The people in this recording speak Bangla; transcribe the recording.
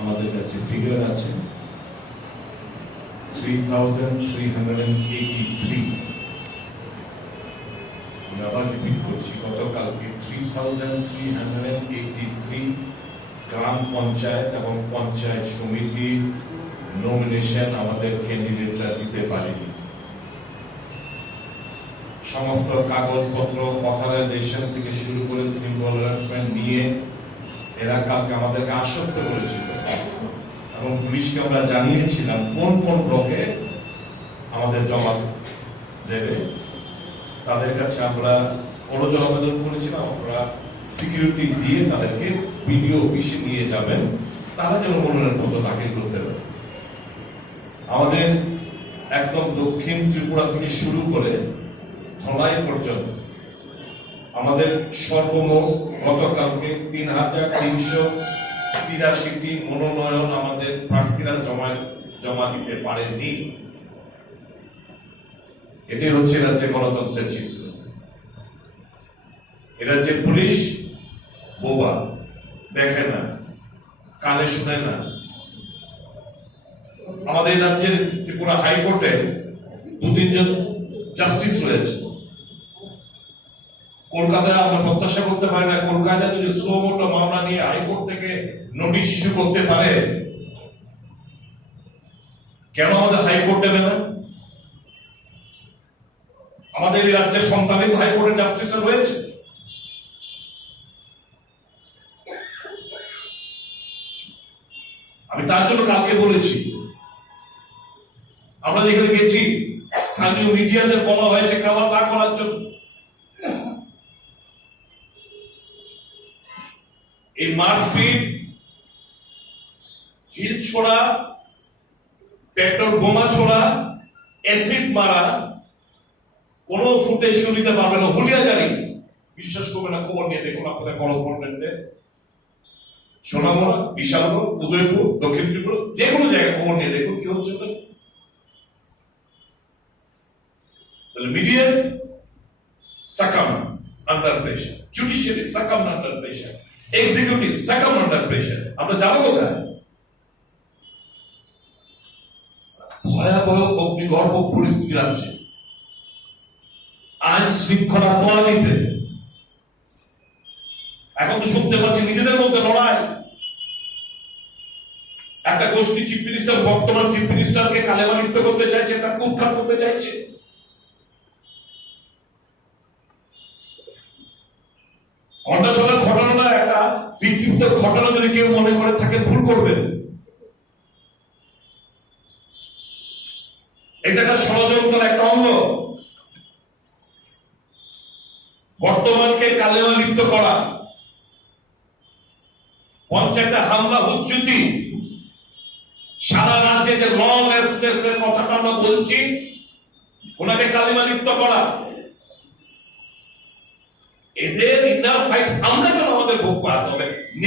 আমাদের কাছে ফিগার আছে। আবার রিপিট করছি, গতকালকে থ্রি গ্রাম পঞ্চায়েত এবং পঞ্চায়েত সমিতির নমিনেশন আমাদের ক্যান্ডিডেটরা দিতে পারেনি। সমস্ত কাগজপত্র অথরাইজেশন থেকে শুরু করে অ্যালটমেন্ট নিয়ে এরা কালকে আমাদেরকে আশ্বস্ত করেছিল। এবং পুলিশকে আমরা জানিয়েছিলাম কোন কোন ব্লকে আমাদের জমা দেবে। তাদের কাছে আমরা করজল আবেদন করেছিলাম, আমরা সিকিউরিটি দিয়ে তাদেরকে বিডিও অফিসে নিয়ে যাবেন। তারা যেন মনোনয়নপত্র দাখিল করতে পারে। আমাদের একদম দক্ষিণ ত্রিপুরা থেকে শুরু করে ধলাই পর্যন্ত আমাদের সর্বমোট গতকালকে তিন হাজার তিনশো তিরাশিটি মনোনয়ন আমাদের প্রার্থীরা জমা জমা দিতে পারেননি। এটি হচ্ছে রাজ্যে গণতন্ত্রের চিত্র। এ রাজ্যে পুলিশ বোবা, দেখে না, কানে শুনে না। আমাদের রাজ্যের ত্রিপুরা হাইকোর্টে দু তিনজন জাস্টিস রয়েছে। কলকাতায় আমরা প্রত্যাশা করতে পারি না, কলকাতায় যদি সুমোটো মামলা নিয়ে হাইকোর্ট থেকে নোটিশ ইস্যু করতে পারে, কেন আমাদের হাইকোর্ট দেবে না? আমাদের এই রাজ্যের সন্তানিত হাইকোর্টের জাস্টিস রয়েছে। আমি তার জন্য কালকে বলেছি, আমরা যেখানে গেছি, স্থানীয় মিডিয়াদের বলা হয়েছে খাবার না করার জন্য। এই মারপিট ছোড়া, পেট্রোল বোমা ছোড়া, অ্যাসিড মারা, কোনো ফুটেজ কেউ নিতে পারবে না। হুলিয়া জানি বিশ্বাস করবে না, খবর নিয়ে দেখুন আপনাদের করসপন্ডেন্টদের সোনামুড়া বিশালগড় উদয়পুর, দক্ষিণ ত্রিপুরা, যে কোনো জায়গায় খবর নিয়ে দেখুন কি হচ্ছে তাহলে media, succumb under pressure. Judiciary, succumb under pressure. Executive, succumb under pressure. আমরা যাব কোথায়? ভয়াবহ অগ্নিগর্ভ পরিস্থিতি আছে আইন শৃঙ্খলা প্রণালীতে। এখন তো শুনতে পাচ্ছি নিজেদের মধ্যে লড়াই। একটা গোষ্ঠী চিফ মিনিস্টার বর্তমান চিফ মিনিস্টারকে কালেমালিপ্ত করতে চাইছে, তাকে উৎখাত করতে চাইছে। ঘণ্টা ছড়ার ঘটনাটা একটা বিক্ষিপ্ত ঘটনা যদি কেউ মনে করে থাকে, ভুল করবেন। এটা একটা ষড়যন্ত্রের একটা অঙ্গ। বর্তমানকে কালেমা লিপ্ত করা। পঞ্চায়েতে হামলা হুজ্জুতি সারা রাজ্যে যে লং লেসনেস এর কথাটা আমরা বলছি, ওনাকে কালিমা লিপ্ত করা। এদের ইন্নার ফাইট আমরা কেন আমাদের ভোগ পাওয়া হবে?